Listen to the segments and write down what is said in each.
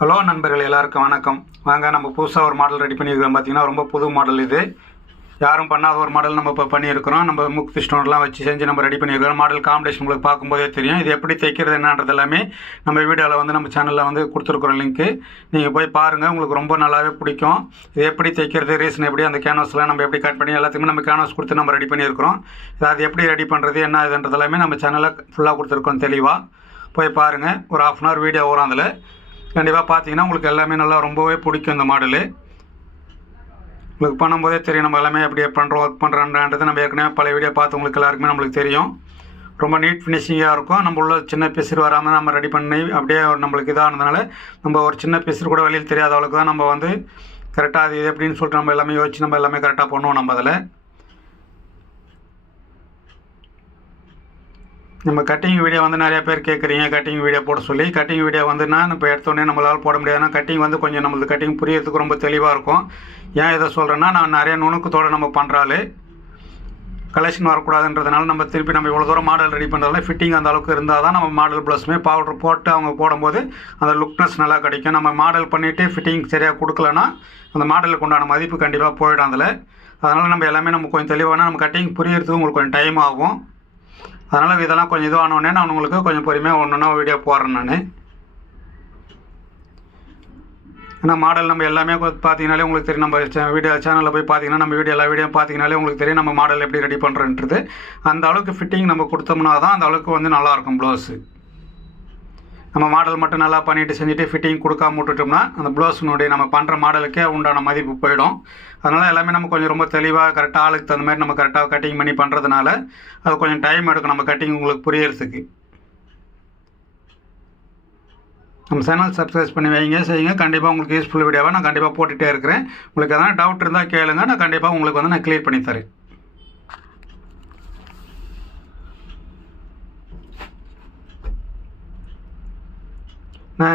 Hello நண்பர்கள் எல்லாருக்கும் வணக்கம். வாங்க நம்ம புதுசாக ஒரு மாடல் ரெடி பண்ணியிருக்கிறோம். பார்த்தீங்கன்னா ரொம்ப புது மாடல் இது. யாரும் பண்ணாத ஒரு மாடல் நம்ம இப்போ பண்ணியிருக்கிறோம். நம்ம முக்தி ஸ்டோன்லாம் வச்சு செஞ்சு நம்ம ரெடி பண்ணியிருக்கிறோம். மாடல் காம்படிஷன் உங்களுக்கு பார்க்கும்போதே தெரியும். இது எப்படி தைக்கிறது என்னன்றது எல்லாமே நம்ம வீடியோவில் வந்து நம்ம சேனலில் வந்து கொடுத்துருக்குறோம் லிங்க்கு. நீங்கள் போய் பாருங்கள், உங்களுக்கு ரொம்ப நல்லாவே பிடிக்கும். இது எப்படி தைக்கிறது, ரீசன் எப்படி, அந்த கேன்வாஸ்லாம் நம்ம எப்படி கட் பண்ணி எல்லாத்துக்குமே நம்ம கேன்வாஸ் கொடுத்து நம்ம ரெடி பண்ணியிருக்கிறோம். அது எப்படி ரெடி பண்ணுறது என்ன இதுன்றது எல்லாமே நம்ம சேனலில் ஃபுல்லாக கொடுத்துருக்கோம் தெளிவாக. போய் பாருங்கள். ஒரு ½ hour வீடியோ வரும். அதில் கண்டிப்பாக பார்த்தீங்கன்னா உங்களுக்கு எல்லாமே நல்லா ரொம்பவே பிடிக்கும். இந்த மாடலு உங்களுக்கு பண்ணும்போதே தெரியும். நம்ம எல்லாமே அப்படியே பண்ணுறோம், ஒர்க் பண்ணுறோன்றது நம்ம ஏற்கனவே பல வீடியோ பார்த்து உங்களுக்கு எல்லாருக்குமே நம்மளுக்கு தெரியும். ரொம்ப நீட் ஃபினிஷிங்காக இருக்கும். நம்ம உள்ள சின்ன பிசுறு வராமல் நம்ம ரெடி பண்ணி அப்படியே நம்மளுக்கு இதானதுனால நம்ம ஒரு சின்ன பிசுறு கூட வெளியில் தெரியாத அளவுக்கு தான் நம்ம வந்து கரெக்டாக அது இது எப்படின்னு சொல்லிட்டு நம்ம எல்லாமே யோசிச்சு நம்ம எல்லாமே கரெக்டாக பண்ணுவோம். நம்ம அதில் நம்ம கட்டிங் வீடியோ வந்து நிறைய பேர் கேட்குறீங்க, கட்டிங் வீடியோ போட சொல்லி. கட்டிங் வீடியோ வந்துன்னா இப்போ எடுத்தோடனே நம்மளால் போட முடியாதுன்னா கட்டிங் வந்து கொஞ்சம் நம்மளுக்கு கட்டிங் புரியறதுக்கு ரொம்ப தெளிவாக இருக்கும். ஏன் இதை சொல்கிறேன்னா, நான் நிறைய நுணுக்கத்தோடு நம்ம பண்ணுறாலே கலெக்ஷன் வரக்கூடாதுன்றதுனால நம்ம திருப்பி நம்ம இவ்வளோ தூரம் மாடல் ரெடி பண்ணுறதுல ஃபிட்டிங் அந்த அளவுக்கு இருந்தால் தான் நம்ம மாடல் ப்ளவுஸுமே பவுடர் போட்டு அவங்க போடும்போது அந்த லுக்னஸ் நல்லா கிடைக்கும். நம்ம மாடல் பண்ணிவிட்டு ஃபிட்டிங் சரியாக கொடுக்கலன்னா அந்த மாடலுக்கு உண்டான மதிப்பு கண்டிப்பாக போயிடும் அதில். அதனால் நம்ம எல்லாமே நம்ம கொஞ்சம் தெளிவானா நம்ம கட்டிங் புரியறதுக்கு உங்களுக்கு கொஞ்சம் டைம் ஆகும். அதனால் இதெல்லாம் கொஞ்சம் இதுவானோடனே நான் உங்களுக்கு கொஞ்சம் பொறுமையாக ஒன்றுன்னா வீடியோ போடுறேன் நான். ஏன்னா மாடல் நம்ம எல்லாமே பார்த்தீங்கனாலே உங்களுக்கு தெரியும். நம்ம வீடியோ சேனலில் போய் பார்த்தீங்கன்னா நம்ம வீடியோ எல்லா வீடியோ பார்த்தீங்கனாலே உங்களுக்கு தெரியும் நம்ம மாடல் எப்படி ரெடி பண்ணுறன்றது. அந்த அளவுக்கு ஃபிட்டிங் நம்ம கொடுத்தோம்னா தான் அந்த அளவுக்கு வந்து நல்லாயிருக்கும் ப்ளவுஸு. நம்ம மாடல் மட்டும் நல்லா பண்ணிவிட்டு செஞ்சுட்டு ஃபிட்டிங் கொடுக்காம விட்டுட்டோம்னா அந்த ப்ளவுஸினுடைய நம்ம பண்ணுற மாடலுக்கே உண்டான மதிப்பு போயிடும். அதனால் எல்லாமே நம்ம கொஞ்சம் ரொம்ப தெளிவாக கரெக்டாக ஆளுக்கு தகுந்த மாதிரி நம்ம கரெக்டாக கட்டிங் பண்ணி பண்ணுறதுனால அது கொஞ்சம் டைம் எடுக்கும் நம்ம கட்டிங் உங்களுக்கு புரியறதுக்கு. நம்ம சேனல் சப்ஸ்கிரைப் பண்ணி வைங்க, செய்யுங்க. கண்டிப்பாக உங்களுக்கு யூஸ்ஃபுல் வீடியோவை நான் கண்டிப்பாக போட்டுகிட்டே இருக்கிறேன். உங்களுக்கு எதனா டவுட் இருந்தால் கேளுங்க, நான் கண்டிப்பாக உங்களுக்கு வந்து நான் கிளியர் பண்ணி தரேன்.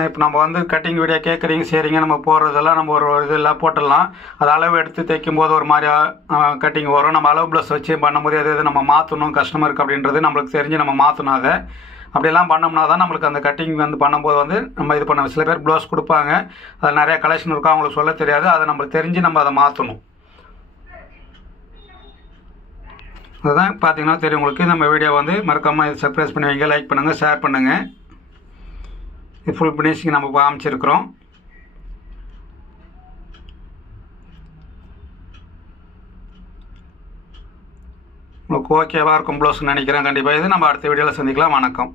இப்போ நம்ம வந்து கட்டிங் வீடியோ கேட்குறீங்க, சரிங்க. நம்ம போடுறதெல்லாம் நம்ம ஒரு இதெல்லாம் போட்டுடலாம். அது அளவு எடுத்து தைக்கும் போது ஒரு மாதிரியா கட்டிங் வரும். நம்ம அளவு ப்ளஸ் வச்சு பண்ணும்போது எது நம்ம மாற்றணும் கஸ்டமருக்கு அப்படின்றது நம்மளுக்கு தெரிஞ்சு நம்ம மாற்றணும். அதை அப்படியெல்லாம் பண்ணோம்னா தான் நம்மளுக்கு அந்த கட்டிங் வந்து பண்ணும்போது வந்து நம்ம இது பண்ண. சில பேர் ப்ளவுஸ் கொடுப்பாங்க, அது நிறையா கலெக்ஷன் இருக்கும், அவங்களுக்கு சொல்ல தெரியாது. அதை நம்மளுக்கு தெரிஞ்சு நம்ம அதை மாற்றணும். அதுதான் பார்த்தீங்கன்னா தெரியும் உங்களுக்கு. நம்ம வீடியோ வந்து மறக்காமல் இது சப்ஸ்கிரைப் பண்ணி வைங்க, லைக் பண்ணுங்கள், ஷேர் பண்ணுங்கள். ஃபுல் ஃபினிஷிங் நம்ம காமிச்சிருக்கிறோம். உங்களுக்கு ஓகேவாக இருக்கும் ப்ளவுஸ் நினைக்கிறேன். கண்டிப்பாக இது நம்ம அடுத்த வீடியோவில் சந்திக்கலாம். வணக்கம்.